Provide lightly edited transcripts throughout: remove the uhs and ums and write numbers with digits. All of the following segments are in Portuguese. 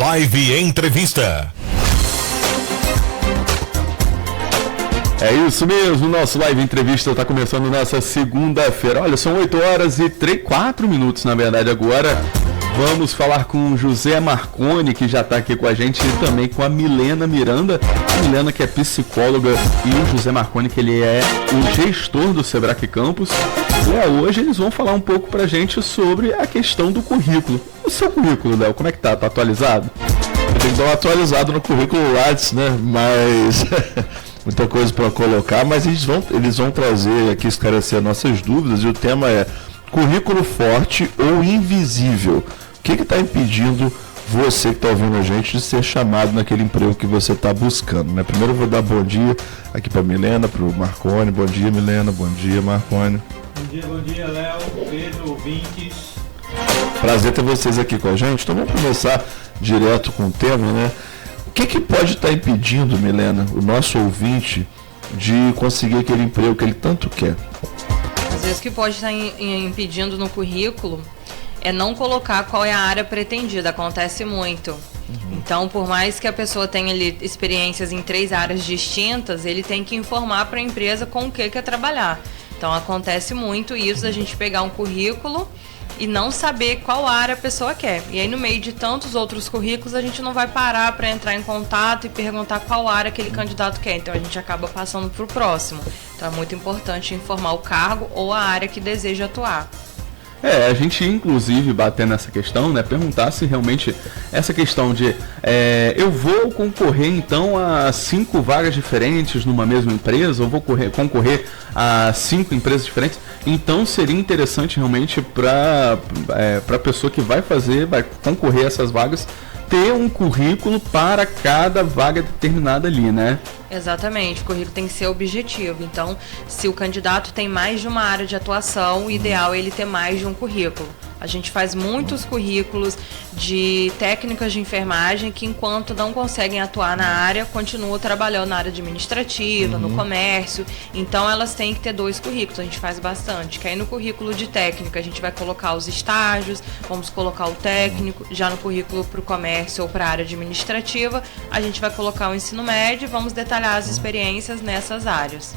Live Entrevista. É isso mesmo, nosso Live Entrevista está começando nessa segunda-feira. Olha, são 8 horas e 4 minutos, na verdade, agora. Vamos falar com o José Marconi, que já está aqui com a gente, e também com a Milena Miranda. A Milena, que é psicóloga, e o José Marconi, que ele é o gestor do Sebrae Campus. E hoje eles vão falar um pouco para a gente sobre a questão do currículo. O seu currículo, Léo, como é que tá? Tá atualizado? Tem que dar um atualizado no currículo Lattes, né? Mas muita coisa para colocar, mas eles vão trazer aqui, esclarecer nossas dúvidas, e o tema é currículo forte ou invisível. O que está impedindo você que está ouvindo a gente de ser chamado naquele emprego que você está buscando, né? Primeiro eu vou dar bom dia aqui para a Milena, para o Marconi. Bom dia, Milena. Bom dia, Marconi. Bom dia, Léo, Pedro, ouvintes. Prazer ter vocês aqui com a gente. Então vamos começar direto com o tema, né? O que pode estar impedindo, Milena, o nosso ouvinte de conseguir aquele emprego que ele tanto quer? Às vezes o que pode estar impedindo no currículo é não colocar qual é a área pretendida. Acontece muito. Então, por mais que a pessoa tenha ali experiências em 3 áreas distintas, ele tem que informar para a empresa com o que quer trabalhar. Então, acontece muito isso, da gente pegar um currículo e não saber qual área a pessoa quer. E aí, no meio de tantos outros currículos, a gente não vai parar para entrar em contato e perguntar qual área aquele candidato quer. Então, a gente acaba passando para o próximo. Então, é muito importante informar o cargo ou a área que deseja atuar. A gente inclusive bater nessa questão, né, perguntar se realmente essa questão de eu vou concorrer então a 5 vagas diferentes numa mesma empresa, ou vou concorrer a 5 empresas diferentes, então seria interessante realmente para a pessoa que vai concorrer a essas vagas, ter um currículo para cada vaga determinada ali, né? Exatamente, o currículo tem que ser objetivo. Então, se o candidato tem mais de uma área de atuação, o ideal é ele ter mais de um currículo. A gente faz muitos currículos de técnicas de enfermagem que, enquanto não conseguem atuar na área, continuam trabalhando na área administrativa, no comércio. Então, elas têm que ter 2 currículos. A gente faz bastante. Que aí no currículo de técnica a gente vai colocar os estágios, vamos colocar o técnico. Já no currículo para o comércio ou para a área administrativa, a gente vai colocar o ensino médio e vamos detalhar as experiências nessas áreas.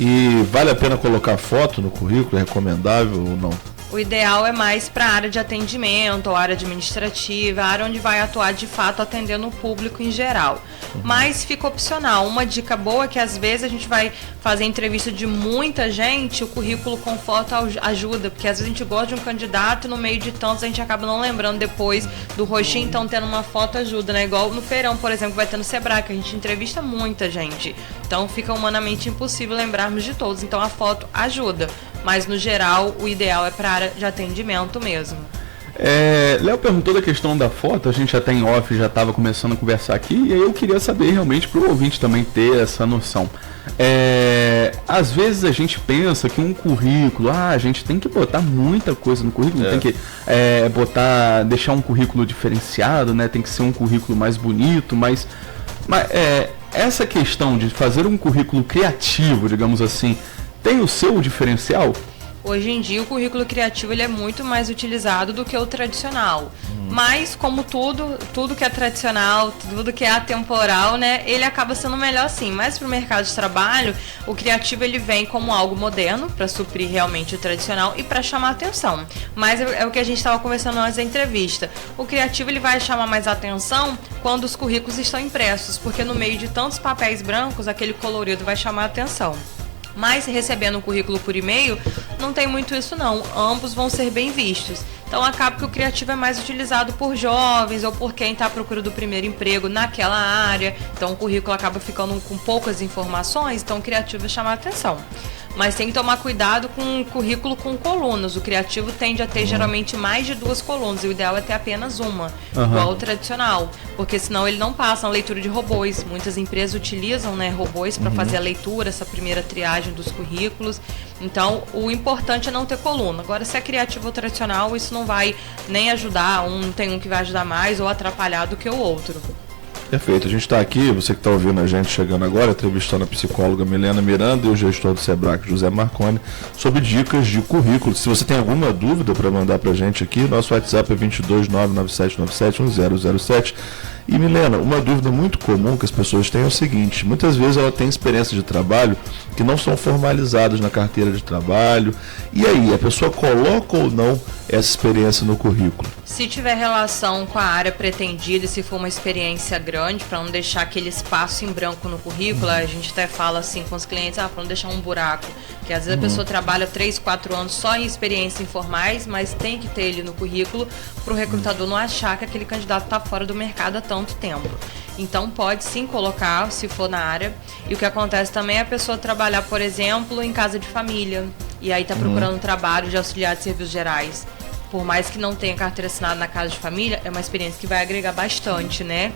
E vale a pena colocar foto no currículo? É recomendável ou não? O ideal é mais para a área de atendimento ou área administrativa, a área onde vai atuar de fato atendendo o público em geral. Mas fica opcional. Uma dica boa é que às vezes a gente vai fazer entrevista de muita gente, o currículo com foto ajuda, porque às vezes a gente gosta de um candidato e no meio de tantos a gente acaba não lembrando depois do rostinho, então tendo uma foto ajuda, né? Igual no feirão, por exemplo, que vai ter no Sebrae, que a gente entrevista muita gente. Então fica humanamente impossível lembrarmos de todos, então a foto ajuda. Mas, no geral, o ideal é para a área de atendimento mesmo. Léo perguntou da questão da foto, a gente já tem off, já estava começando a conversar aqui, e aí eu queria saber realmente, para o ouvinte também ter essa noção. Às vezes a gente pensa que um currículo, a gente tem que botar muita coisa no currículo, tem que deixar um currículo diferenciado, né? Tem que ser um currículo mais bonito, mas essa questão de fazer um currículo criativo, digamos assim, tem o seu diferencial? Hoje em dia o currículo criativo ele é muito mais utilizado do que o tradicional. Mas como tudo que é tradicional, tudo que é atemporal, né, ele acaba sendo melhor sim. Mas para o mercado de trabalho, o criativo ele vem como algo moderno para suprir realmente o tradicional e para chamar atenção. Mas é o que a gente estava conversando antes da entrevista. O criativo ele vai chamar mais atenção quando os currículos estão impressos, porque no meio de tantos papéis brancos, aquele colorido vai chamar atenção. Mas recebendo um currículo por e-mail, não tem muito isso não. Ambos vão ser bem vistos. Então acaba que o criativo é mais utilizado por jovens ou por quem está à procura do primeiro emprego naquela área. Então o currículo acaba ficando com poucas informações, então o criativo chama a atenção. Mas tem que tomar cuidado com o currículo com colunas. O criativo tende a ter geralmente mais de 2 colunas. E o ideal é ter apenas uma, igual ao tradicional. Porque senão ele não passa a leitura de robôs. Muitas empresas utilizam, né, robôs para fazer a leitura, essa primeira triagem dos currículos. Então, o importante é não ter coluna. Agora, se é criativo ou tradicional, isso não vai nem ajudar. Tem um que vai ajudar mais ou atrapalhar do que o outro. Perfeito. A gente está aqui, você que está ouvindo a gente chegando agora, entrevistando a psicóloga Milena Miranda e o gestor do Sebrae, José Marconi, sobre dicas de currículo. Se você tem alguma dúvida para mandar para a gente aqui, nosso WhatsApp é 22997971007. E Milena, uma dúvida muito comum que as pessoas têm é o seguinte: muitas vezes ela tem experiência de trabalho que não são formalizadas na carteira de trabalho. E aí, a pessoa coloca ou não essa experiência no currículo? Se tiver relação com a área pretendida e se for uma experiência grande, para não deixar aquele espaço em branco no currículo, a gente até fala assim com os clientes, para não deixar um buraco, que às vezes a pessoa trabalha 3, 4 anos só em experiências informais, mas tem que ter ele no currículo para o recrutador não achar que aquele candidato está fora do mercado há tanto tempo. Então pode sim colocar, se for na área. E o que acontece também é a pessoa trabalhar, por exemplo, em casa de família, e aí está procurando um trabalho de auxiliar de serviços gerais. Por mais que não tenha carteira assinada na casa de família, é uma experiência que vai agregar bastante, né?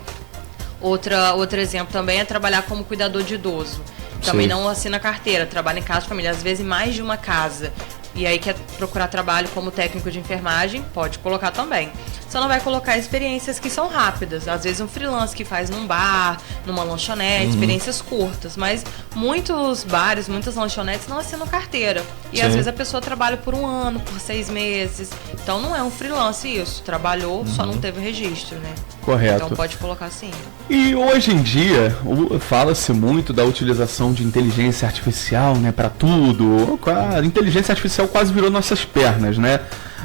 Outro exemplo também é trabalhar como cuidador de idoso. Também não assina carteira, trabalha em casa de família, às vezes em mais de uma casa. E aí quer procurar trabalho como técnico de enfermagem, pode colocar também. Só não vai colocar experiências que são rápidas. Às vezes um freelance que faz num bar, numa lanchonete, experiências curtas. Mas muitos bares, muitas lanchonetes não assinam carteira. E às vezes a pessoa trabalha por 1 ano, por 6 meses. Então não é um freelance isso. Trabalhou, só não teve registro, né? Correto. Então pode colocar sim. E hoje em dia, fala-se muito da utilização de inteligência artificial, né, para tudo. A inteligência artificial quase virou nossas pernas, né?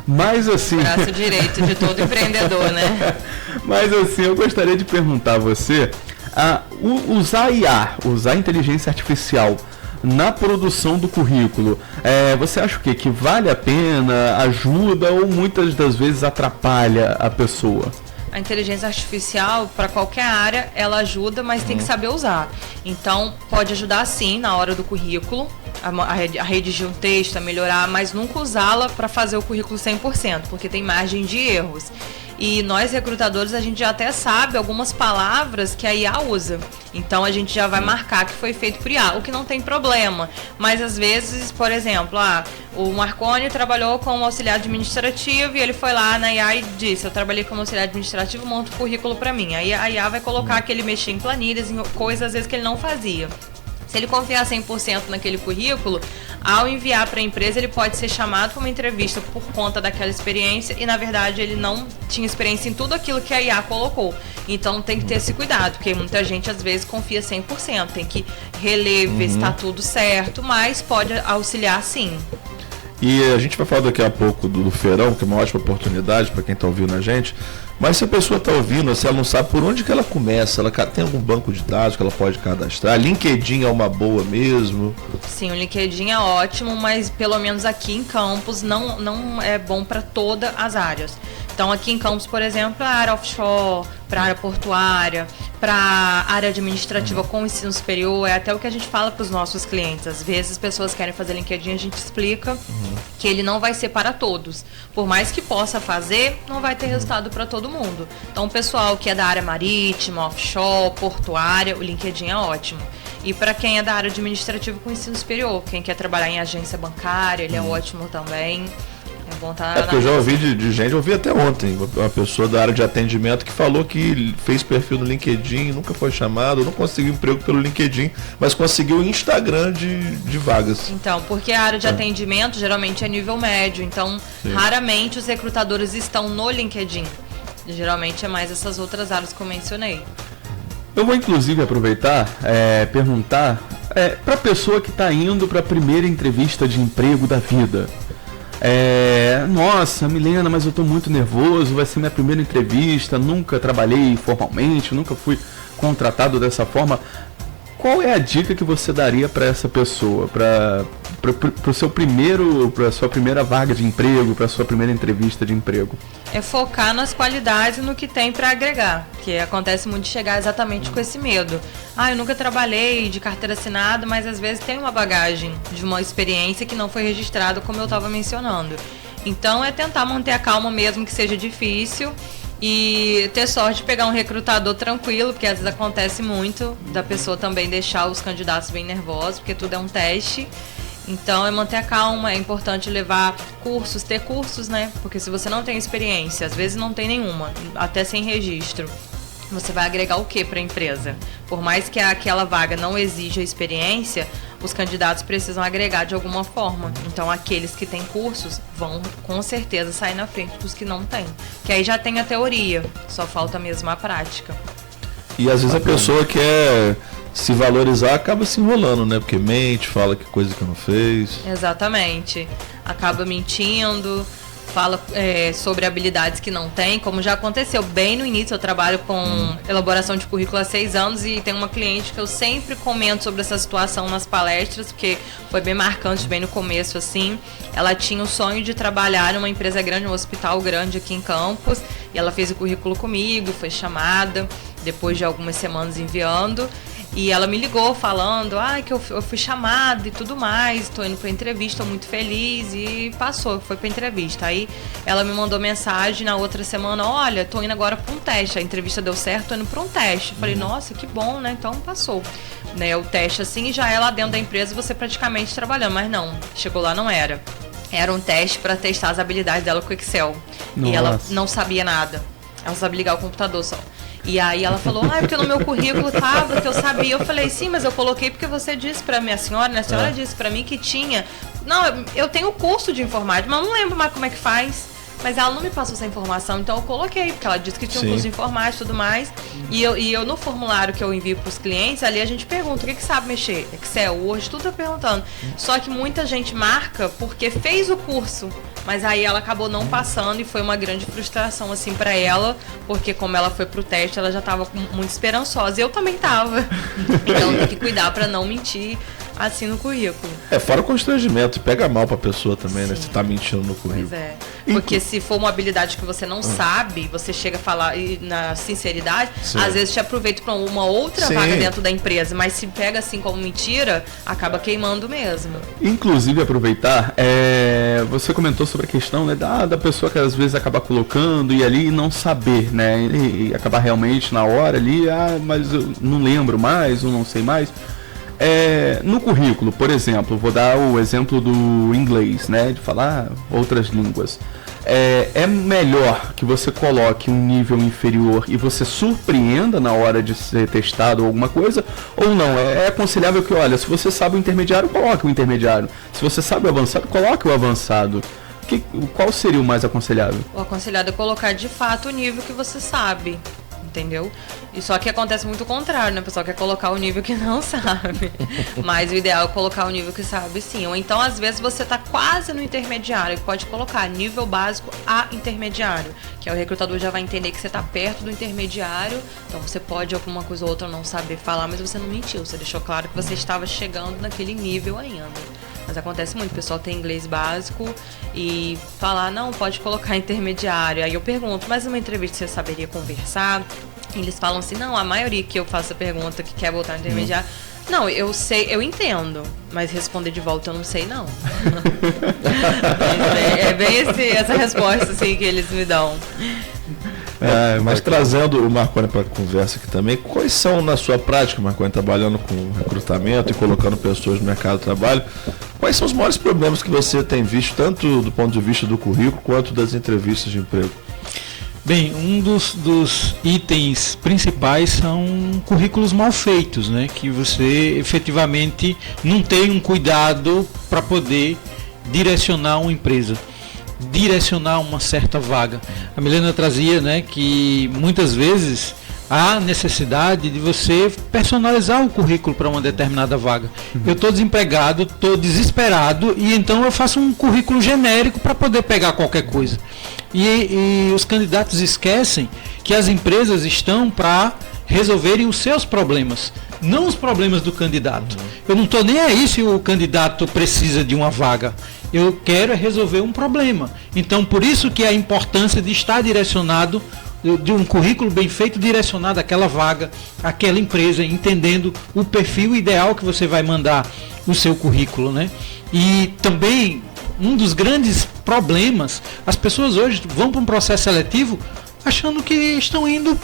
Mas assim... Braço direito de todo empreendedor, né? Mas assim, eu gostaria de perguntar a você, usar IA, usar inteligência artificial na produção do currículo, você acha o quê? Que vale a pena, ajuda ou muitas das vezes atrapalha a pessoa? A inteligência artificial, para qualquer área, ela ajuda, mas tem que saber usar. Então, pode ajudar sim na hora do currículo, a redigir um texto, a melhorar, mas nunca usá-la para fazer o currículo 100%, porque tem margem de erros. E nós, recrutadores, a gente já até sabe algumas palavras que a IA usa. Então, a gente já vai marcar que foi feito por IA, o que não tem problema. Mas, às vezes, por exemplo, o Marconi trabalhou como auxiliar administrativo e ele foi lá na IA e disse, eu trabalhei como auxiliar administrativo, monta o currículo para mim. Aí a IA vai colocar que ele mexia em planilhas, em coisas, às vezes, que ele não fazia. Se ele confiar 100% naquele currículo, ao enviar para a empresa, ele pode ser chamado para uma entrevista por conta daquela experiência e, na verdade, ele não tinha experiência em tudo aquilo que a IA colocou. Então, tem que ter esse cuidado, porque muita gente, às vezes, confia 100%. Tem que reler, ver se está tudo certo, mas pode auxiliar, sim. E a gente vai falar daqui a pouco do feirão, que é uma ótima oportunidade para quem está ouvindo a gente. Mas se a pessoa está ouvindo, se ela não sabe por onde que ela começa, ela tem algum banco de dados que ela pode cadastrar? LinkedIn é uma boa mesmo? Sim, o LinkedIn é ótimo, mas pelo menos aqui em Campos não é bom para todas as áreas. Então aqui em Campos, por exemplo, a área offshore, para a área portuária, para a área administrativa com ensino superior, é até o que a gente fala para os nossos clientes. Às vezes as pessoas querem fazer LinkedIn, a gente explica que ele não vai ser para todos. Por mais que possa fazer, não vai ter resultado para todo mundo. Então o pessoal que é da área marítima, offshore, portuária, o LinkedIn é ótimo. E para quem é da área administrativa com ensino superior, quem quer trabalhar em agência bancária, ele é ótimo também. É bom estar porque eu já ouvi de gente, eu ouvi até ontem, uma pessoa da área de atendimento que falou que fez perfil no LinkedIn, nunca foi chamado, não conseguiu emprego pelo LinkedIn, mas conseguiu o Instagram de vagas. Então, porque a área de atendimento geralmente é nível médio, então raramente os recrutadores estão no LinkedIn. Geralmente é mais essas outras áreas que eu mencionei. Eu vou inclusive aproveitar, perguntar para a pessoa que está indo para a primeira entrevista de emprego da vida. Nossa, Milena, mas eu estou muito nervoso, vai ser minha primeira entrevista, nunca trabalhei formalmente, nunca fui contratado dessa forma. Qual é a dica que você daria para essa pessoa, para sua primeira vaga de emprego, para sua primeira entrevista de emprego? É focar nas qualidades e no que tem para agregar, que acontece muito de chegar exatamente com esse medo. Eu nunca trabalhei de carteira assinada, mas às vezes tem uma bagagem de uma experiência que não foi registrada, como eu estava mencionando. Então é tentar manter a calma mesmo que seja difícil e ter sorte de pegar um recrutador tranquilo, porque às vezes acontece muito da pessoa também deixar os candidatos bem nervosos, porque tudo é um teste. Então é manter a calma, é importante levar cursos, ter cursos, né? Porque se você não tem experiência, às vezes não tem nenhuma, até sem registro. você vai agregar o que para a empresa? Por mais que aquela vaga não exija experiência, os candidatos precisam agregar de alguma forma. Então, aqueles que têm cursos vão, com certeza, sair na frente dos que não têm. Que aí já tem a teoria, só falta mesmo a prática. E às vezes a pessoa quer se valorizar, acaba se enrolando, né? Porque mente, fala que coisa que não fez. Exatamente. Acaba mentindo, fala sobre habilidades que não tem, como já aconteceu bem no início. Eu trabalho com elaboração de currículo há 6 anos e tem uma cliente que eu sempre comento sobre essa situação nas palestras, porque foi bem marcante, bem no começo, assim. Ela tinha o sonho de trabalhar numa empresa grande, um hospital grande aqui em Campos, e ela fez o currículo comigo, foi chamada, depois de algumas semanas enviando. E ela me ligou falando, que eu fui chamada e tudo mais, tô indo pra entrevista, tô muito feliz, e passou, foi pra entrevista. Aí ela me mandou mensagem na outra semana, olha, tô indo agora pra um teste, a entrevista deu certo, tô indo pra um teste. Eu falei, nossa, que bom, né, então passou. Né, o teste assim, já é lá dentro da empresa, você praticamente trabalhando, mas não, chegou lá, não era. Era um teste pra testar as habilidades dela com o Excel. Nossa. E ela não sabia nada, ela sabia ligar o computador só. E aí ela falou, porque no meu currículo tava, que eu sabia. Eu falei, sim, mas eu coloquei porque você disse pra mim, a senhora disse pra mim que tinha. Não, eu tenho curso de informática, mas eu não lembro mais como é que faz. Mas ela não me passou essa informação, então eu coloquei, porque ela disse que tinha um curso de informática e tudo mais. E eu no formulário que eu envio pros clientes, ali a gente pergunta, o que sabe mexer? Excel, Word, tudo tá perguntando. Só que muita gente marca porque fez o curso, mas aí ela acabou não passando e foi uma grande frustração, assim, pra ela, porque como ela foi pro teste, ela já tava muito esperançosa. E eu também tava. Então tem que cuidar pra não mentir assim no currículo. Fora o constrangimento, pega mal pra pessoa também, né? Você tá mentindo no currículo. Pois é. Porque se for uma habilidade que você não sabe, você chega a falar e na sinceridade, às vezes te aproveita pra uma outra vaga dentro da empresa, mas se pega assim como mentira, acaba queimando mesmo. Inclusive, aproveitar, você comentou sobre a questão, né, da pessoa que às vezes acaba colocando e ali não saber, né, e acabar realmente na hora ali, mas eu não lembro mais, ou não sei mais. No currículo, por exemplo, vou dar o exemplo do inglês, né, de falar outras línguas. É melhor que você coloque um nível inferior e você surpreenda na hora de ser testado ou alguma coisa, ou não? É aconselhável que, olha, se você sabe o intermediário, coloque o intermediário. Se você sabe o avançado, coloque o avançado. Qual seria o mais aconselhável? O aconselhado é colocar de fato o nível que você sabe. Entendeu? E só que acontece muito o contrário, né? O pessoal quer colocar o nível que não sabe. Mas o ideal é colocar o nível que sabe, sim. Ou então, às vezes, você tá quase no intermediário e pode colocar nível básico a intermediário. Que aí o recrutador já vai entender que você tá perto do intermediário. Então, você pode alguma coisa ou outra não saber falar, mas você não mentiu. Você deixou claro que você estava chegando naquele nível ainda. Mas acontece muito, o pessoal tem inglês básico e falar, não, pode colocar intermediário. Aí eu pergunto, mas numa entrevista você saberia conversar? Eles falam assim, não, a maioria que eu faço a pergunta que quer voltar no intermediário, não, eu sei, eu entendo, mas responder de volta eu não sei, não. É bem essa resposta assim, que eles me dão. Mas trazendo o Marconi para a conversa aqui também, quais são, na sua prática, Marconi, trabalhando com recrutamento e colocando pessoas no mercado de trabalho, quais são os maiores problemas que você tem visto, tanto do ponto de vista do currículo quanto das entrevistas de emprego? Bem, um dos itens principais são currículos mal feitos, né? Que você efetivamente não tem um cuidado para poder direcionar uma empresa, direcionar uma certa vaga. A Milena trazia, né, que muitas vezes há necessidade de você personalizar o currículo para uma determinada vaga. Eu estou desempregado, estou desesperado e então eu faço um currículo genérico para poder pegar qualquer coisa. E os candidatos esquecem que as empresas estão para resolverem os seus problemas, não os problemas do candidato. Eu não estou nem aí se o candidato precisa de uma vaga. Eu quero resolver um problema. Então, por isso que a importância de estar direcionado, de um currículo bem feito, direcionado àquela vaga, àquela empresa, entendendo o perfil ideal que você vai mandar o seu currículo, né? E também, um dos grandes problemas, as pessoas hoje vão para um processo seletivo achando que estão indo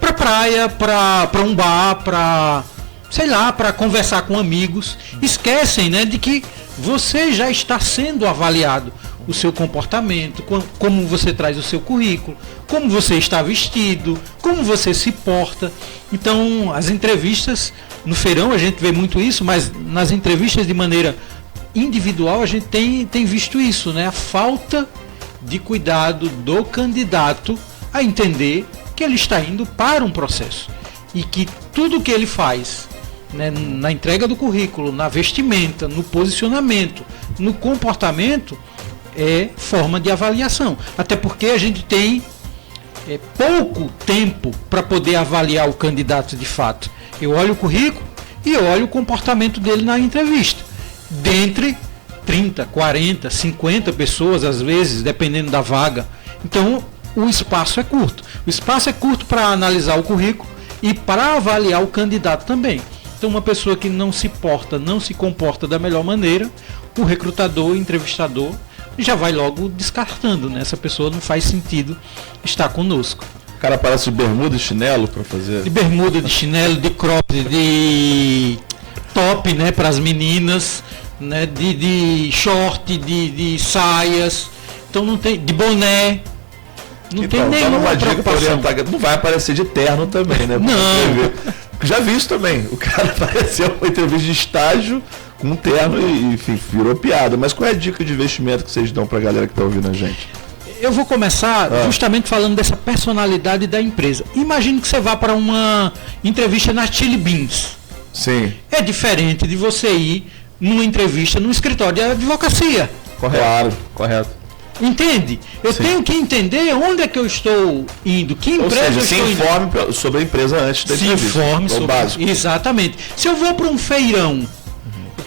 para praia, para um bar, para conversar com amigos. Esquecem, né, de que você já está sendo avaliado. o seu comportamento, como você traz o seu currículo, como você está vestido, como você se porta. Então, as entrevistas, no feirão a gente vê muito isso, mas nas entrevistas de maneira individual a gente tem visto isso, né? A falta de cuidado do candidato a entender que ele está indo para um processo e que tudo que ele faz, né, na entrega do currículo, na vestimenta, no posicionamento, no comportamento, é forma de avaliação. Até porque a gente tem pouco tempo para poder avaliar o candidato de fato. Eu olho o currículo e eu olho o comportamento dele na entrevista. Dentre 30, 40, 50 pessoas, às vezes, dependendo da vaga. Então, o espaço é curto. O espaço é curto para analisar o currículo e para avaliar o candidato também. Então, uma pessoa que não se porta, não se comporta da melhor maneira, o recrutador, o entrevistador, já vai logo descartando, né? Essa pessoa não faz sentido estar conosco. O cara aparece de bermuda e chinelo para fazer? De bermuda, de chinelo, de cropped, de top, né, para as meninas, né, de short, de saias. Então não tem, de boné. Não tem nenhuma preocupação. Não vai aparecer de terno também, né? Não. Já vi isso também. O cara apareceu numa entrevista de estágio com um terno e, enfim, virou piada. Mas qual é a dica de vestimento que vocês dão pra galera que tá ouvindo a gente? Eu vou começar justamente falando dessa personalidade da empresa. Imagine que você vá para uma entrevista na Chili Beans. Sim. É diferente de você ir numa entrevista num escritório de advocacia. Correto. Correto. Entende? Eu Sim. tenho que entender onde é que eu estou indo, que Ou empresa seja, eu se estou indo. informe sobre a empresa antes da Se entrevista. informe É o sobre básico. Exatamente. Se eu vou para um feirão,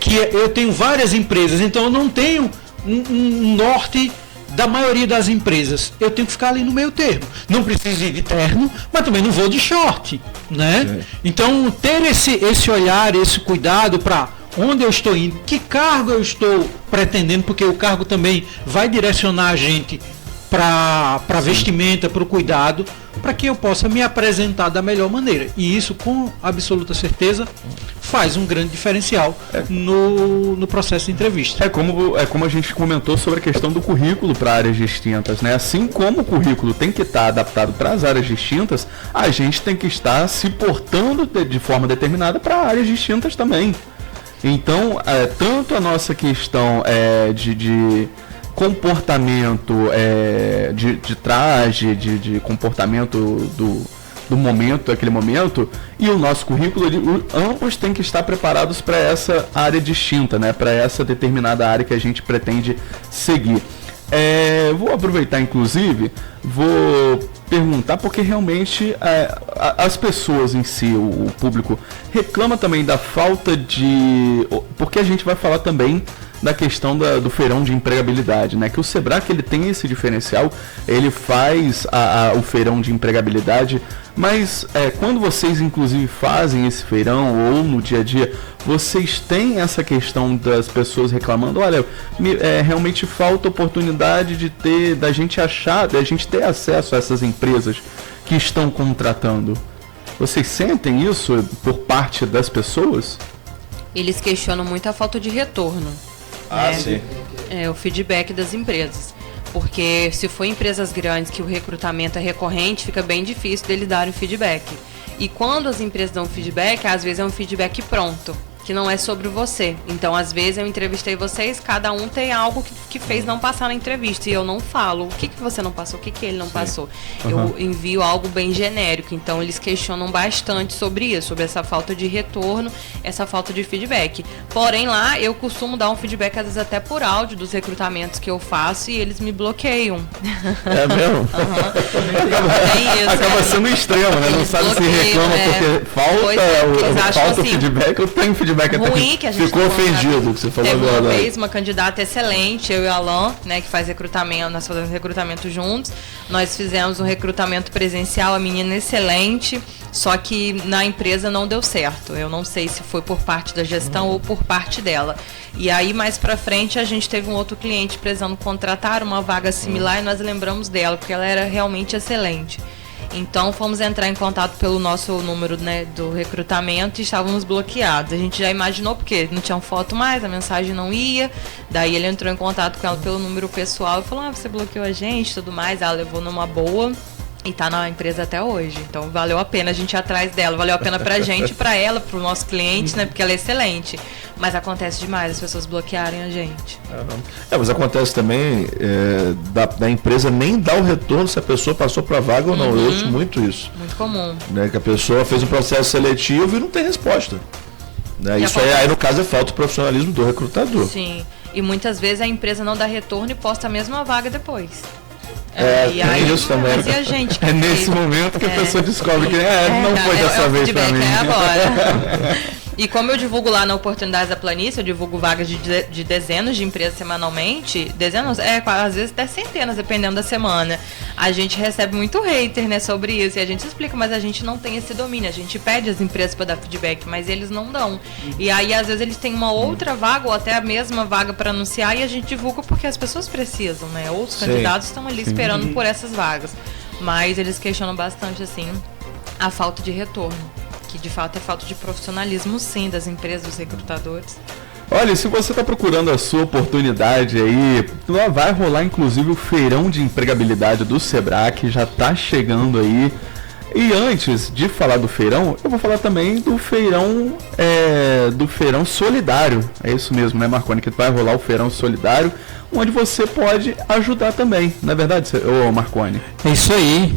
que eu tenho várias empresas, então eu não tenho um norte da maioria das empresas. Eu tenho que ficar ali no meio termo. Não preciso ir de terno, mas também não vou de short, né? Sim. Então, ter esse olhar, esse cuidado para onde eu estou indo, que cargo eu estou pretendendo, porque o cargo também vai direcionar a gente para vestimenta, para o cuidado, para que eu possa me apresentar da melhor maneira. E isso, com absoluta certeza, faz um grande diferencial no processo de entrevista. É como a gente comentou sobre a questão do currículo para áreas distintas, né? Assim como o currículo tem que estar adaptado para as áreas distintas, a gente tem que estar se portando de forma determinada para áreas distintas também. Então, tanto a nossa questão de comportamento, de traje, de comportamento do momento, daquele momento, e o nosso currículo, ambos têm que estar preparados para essa área distinta, né? Para essa determinada área que a gente pretende seguir. Vou aproveitar, inclusive, vou perguntar, porque realmente as pessoas em si, o público, reclama também da falta de... Porque a gente vai falar também da questão do feirão de empregabilidade, né? Que o Sebrae, ele tem esse diferencial, ele faz o feirão de empregabilidade, mas quando vocês inclusive fazem esse feirão ou no dia a dia, vocês têm essa questão das pessoas reclamando, olha, realmente falta oportunidade da gente ter acesso a essas empresas que estão contratando. Vocês sentem isso por parte das pessoas? Eles questionam muito a falta de retorno. Sim. O feedback das empresas. Porque se for empresas grandes que o recrutamento é recorrente, fica bem difícil deles darem feedback. E quando as empresas dão feedback, às vezes é um feedback pronto, que não é sobre você. Então, às vezes, eu entrevistei vocês, cada um tem algo que fez não passar na entrevista. E eu não falo o que você não passou, o que ele não passou. Eu envio algo bem genérico. Então, eles questionam bastante sobre isso, sobre essa falta de retorno, essa falta de feedback. Porém, lá, eu costumo dar um feedback, às vezes, até por áudio dos recrutamentos que eu faço, e eles me bloqueiam. É mesmo? Acaba sendo extremo, né? Não sabe se reclama porque falta o feedback ou tem feedback até ruim que a gente ficou ofendido que você falou agora. agora. Uma vez uma candidata excelente, eu e o Alan, né, que faz recrutamento, nós fazemos recrutamento juntos. Nós fizemos um recrutamento presencial, a menina excelente, só que na empresa não deu certo. Eu não sei se foi por parte da gestão ou por parte dela. E aí, mais pra frente, a gente teve um outro cliente precisando contratar uma vaga similar e nós lembramos dela, porque ela era realmente excelente. Então fomos entrar em contato pelo nosso número, né, do recrutamento e estávamos bloqueados. A gente já imaginou porque não tinha foto mais, a mensagem não ia. Daí ele entrou em contato com ela pelo número pessoal e falou: você bloqueou a gente, tudo mais. Ela levou numa boa. E tá na empresa até hoje. Então valeu a pena a gente ir atrás dela. Valeu a pena pra gente, pra ela, pro nosso cliente, né? Porque ela é excelente. Mas acontece demais as pessoas bloquearem a gente. Mas acontece também da empresa nem dar o retorno se a pessoa passou para vaga ou não. Eu ouço muito isso. Muito comum. Né, que a pessoa fez um processo seletivo e não tem resposta. Né? Isso aí, no caso, é falta de profissionalismo do recrutador. Sim. E muitas vezes a empresa não dá retorno e posta a mesma vaga depois. E aí, isso também. Mas e a gente? É nesse momento que a pessoa descobre que não foi dessa vez para mim. Agora. E como eu divulgo lá na Oportunidades da Planície, eu divulgo vagas de dezenas de empresas semanalmente, às vezes até centenas, dependendo da semana. A gente recebe muito hater, né, sobre isso, e a gente explica, mas a gente não tem esse domínio. A gente pede às empresas para dar feedback, mas eles não dão. E aí, às vezes, eles têm uma outra vaga, ou até a mesma vaga para anunciar, e a gente divulga porque as pessoas precisam, né? Outros candidatos estão ali esperando por essas vagas. Mas eles questionam bastante, assim, a falta de retorno. Que de fato é falta de profissionalismo, sim, das empresas, dos recrutadores. Olha, se você está procurando a sua oportunidade aí, vai rolar inclusive o feirão de empregabilidade do Sebrae, que já está chegando aí. E antes de falar do feirão, eu vou falar também do feirão solidário. É isso mesmo, né, Marconi? Que vai rolar o feirão solidário, onde você pode ajudar também, não é verdade, Marconi? É isso aí.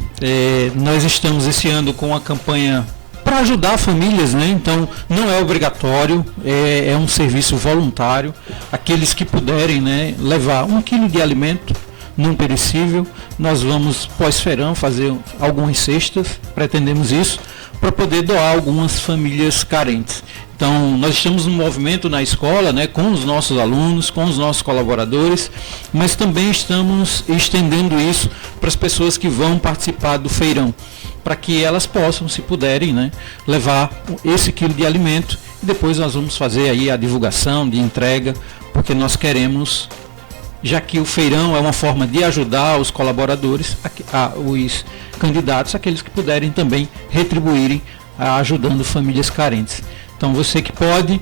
Nós estamos esse ano com a campanha para ajudar famílias, né? Então não é obrigatório, é um serviço voluntário. Aqueles que puderem, né, levar 1 quilo de alimento não perecível, nós vamos pós-feirão fazer algumas cestas, pretendemos isso, para poder doar a algumas famílias carentes. Então nós estamos no movimento na escola, né, com os nossos alunos, com os nossos colaboradores, mas também estamos estendendo isso para as pessoas que vão participar do feirão, para que elas possam, se puderem, né, levar esse quilo de alimento, e depois nós vamos fazer aí a divulgação de entrega, porque nós queremos, já que o feirão é uma forma de ajudar os colaboradores, os candidatos, aqueles que puderem também retribuírem ajudando famílias carentes. Então você que pode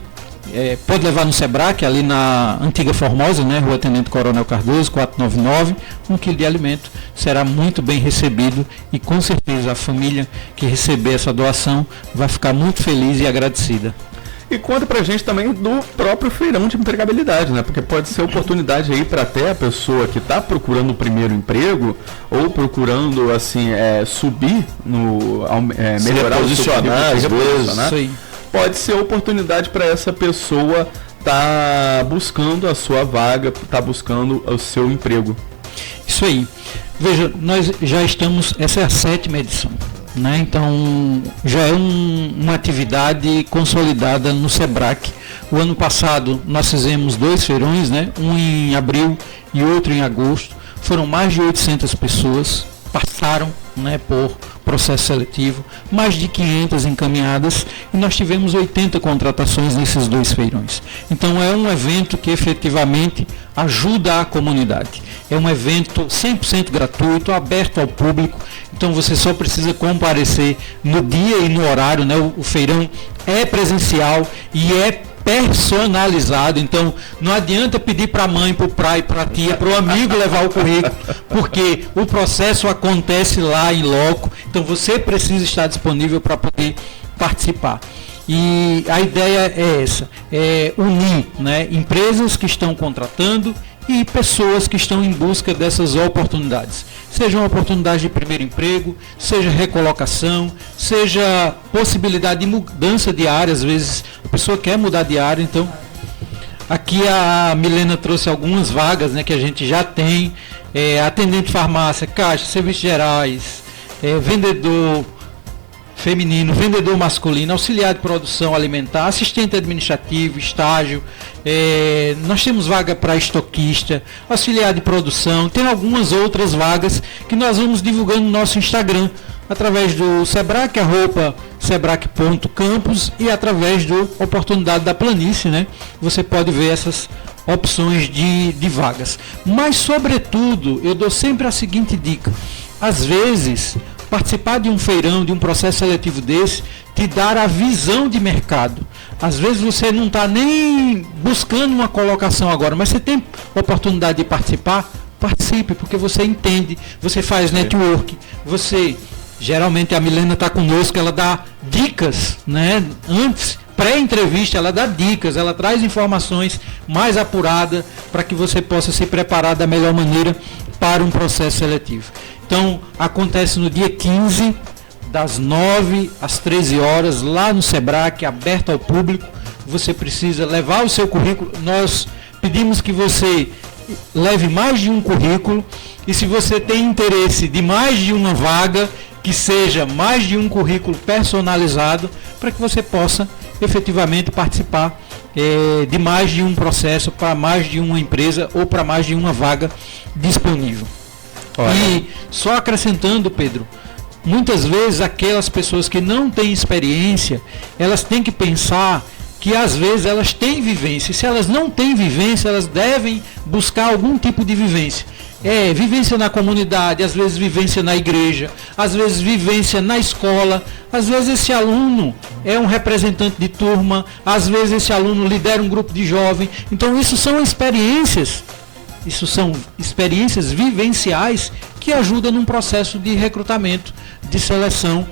levar no Sebrae, que é ali na antiga Formosa, né, Rua Tenente Coronel Cardoso, 499, 1 quilo de alimento será muito bem recebido, e com certeza a família que receber essa doação vai ficar muito feliz e agradecida. E conta pra gente também do próprio feirão de empregabilidade, né? Porque pode ser oportunidade aí para até a pessoa que está procurando o primeiro emprego, ou procurando, assim, subir, melhorar o seu currículo, pode ser oportunidade para essa pessoa estar buscando a sua vaga, estar buscando o seu emprego. Isso aí. Veja, nós já estamos, essa é a 7ª edição. Né? Então já é uma atividade consolidada no Sebrae. O ano passado nós fizemos 2 feirões, né? Um em abril e outro em agosto. Foram mais de 800 pessoas, passaram, né, por processo seletivo, mais de 500 encaminhadas, e nós tivemos 80 contratações nesses 2 feirões. Então é um evento que efetivamente ajuda a comunidade. É um evento 100% gratuito, aberto ao público, então você só precisa comparecer no dia e no horário, né? O feirão é presencial e é personalizado, então não adianta pedir para a mãe, para o pai, para a tia, para o amigo levar o currículo, porque o processo acontece lá em loco, então você precisa estar disponível para poder participar. E a ideia é essa, unir, né, empresas que estão contratando e pessoas que estão em busca dessas oportunidades. Seja uma oportunidade de primeiro emprego, seja recolocação, seja possibilidade de mudança de área. Às vezes a pessoa quer mudar de área, então aqui a Milena trouxe algumas vagas, né, que a gente já tem, atendente de farmácia, caixa, serviços gerais, vendedor feminino, vendedor masculino, auxiliar de produção alimentar, assistente administrativo, estágio, nós temos vaga para estoquista, auxiliar de produção, tem algumas outras vagas que nós vamos divulgando no nosso Instagram, através do Sebrae, sebrae.campus, e através do Oportunidade da Planície, né? Você pode ver essas opções de vagas. Mas, sobretudo, eu dou sempre a seguinte dica: às vezes participar de um feirão, de um processo seletivo desse, te dar a visão de mercado. Às vezes você não está nem buscando uma colocação agora, mas você tem oportunidade de participar, participe, porque você entende, você faz network, você, geralmente a Milena está conosco, ela dá dicas, né? Antes, pré-entrevista, ela dá dicas, ela traz informações mais apuradas para que você possa se preparar da melhor maneira para um processo seletivo. Então, acontece no dia 15, das 9 às 13 horas, lá no Sebrae, aberto ao público. Você precisa levar o seu currículo. Nós pedimos que você leve mais de um currículo, e se você tem interesse de mais de uma vaga, que seja mais de um currículo personalizado, para que você possa efetivamente participar de mais de um processo, para mais de uma empresa ou para mais de uma vaga disponível. Olha. E só acrescentando, Pedro, muitas vezes aquelas pessoas que não têm experiência, elas têm que pensar que às vezes elas têm vivência. Se elas não têm vivência, elas devem buscar algum tipo de vivência. Vivência na comunidade, às vezes vivência na igreja, às vezes vivência na escola, às vezes esse aluno é um representante de turma, às vezes esse aluno lidera um grupo de jovens. Então isso são experiências vivenciais que ajudam num processo de recrutamento, de seleção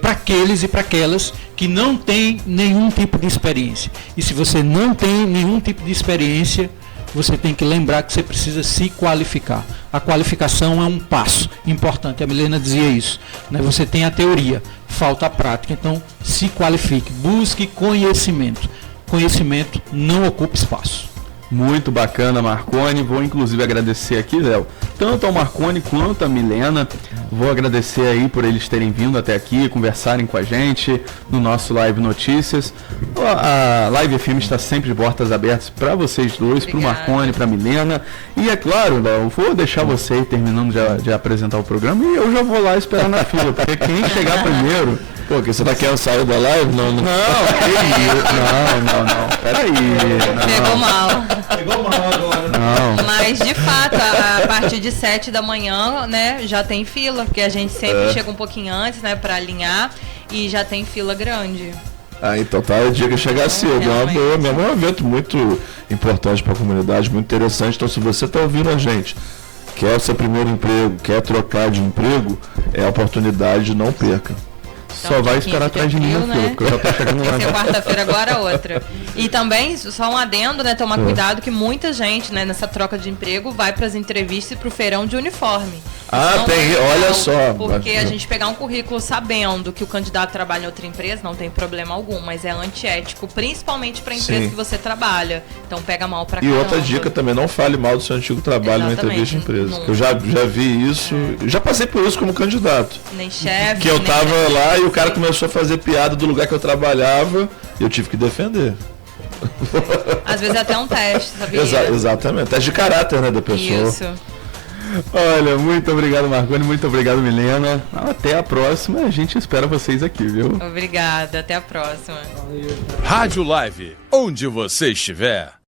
para aqueles e para aquelas que não têm nenhum tipo de experiência. E se você não tem nenhum tipo de experiência, você tem que lembrar que você precisa se qualificar. A qualificação é um passo importante, a Milena dizia isso, né? Você tem a teoria, falta a prática, então se qualifique, busque conhecimento. Conhecimento não ocupa espaço. Muito bacana, Marconi. Vou inclusive agradecer aqui, Léo, tanto ao Marconi quanto à Milena. Vou agradecer aí por eles terem vindo até aqui, conversarem com a gente no nosso Live Notícias. A Live FM está sempre de portas abertas para vocês dois, para o Marconi, para a Milena. E é claro, Léo, vou deixar você aí terminando de apresentar o programa e eu já vou lá esperar na fila, porque quem chegar primeiro... Pô, que você tá querendo sair da live? Não. Não, peraí. Pegou mal. Pegou mal agora. Não. Mas, de fato, a partir de 7 da manhã, né, já tem fila, porque a gente sempre chega um pouquinho antes, né, para alinhar, e já tem fila grande. Então tá, o dia que chegar cedo, é uma boa mesmo, é um evento muito importante para a comunidade, muito interessante. Então, se você tá ouvindo a gente, quer o seu primeiro emprego, quer trocar de emprego, é a oportunidade, não perca. Só vai esperar atrás de mim na fila, porque eu já tô chegando lá. Vai ser quarta-feira, agora outra. E também, só um adendo, né? Tomar cuidado que muita gente, né, nessa troca de emprego, vai para as entrevistas e para o feirão de uniforme. Olha só. Porque a gente pegar um currículo sabendo que o candidato trabalha em outra empresa, não tem problema algum, mas é antiético, principalmente para a empresa que você trabalha. Então pega mal para caramba. E outra dica também, não fale mal do seu antigo trabalho na entrevista de empresa. Eu já vi isso, já passei por isso como candidato. Nem chefe. Que eu tava lá e o cara começou a fazer piada do lugar que eu trabalhava e eu tive que defender. Às vezes é até um teste, sabia? Exatamente, teste de caráter, né, da pessoa. Isso. Olha, muito obrigado, Marconi, muito obrigado, Milena. Até a próxima, a gente espera vocês aqui, viu? Obrigada, até a próxima. Rádio Live, onde você estiver.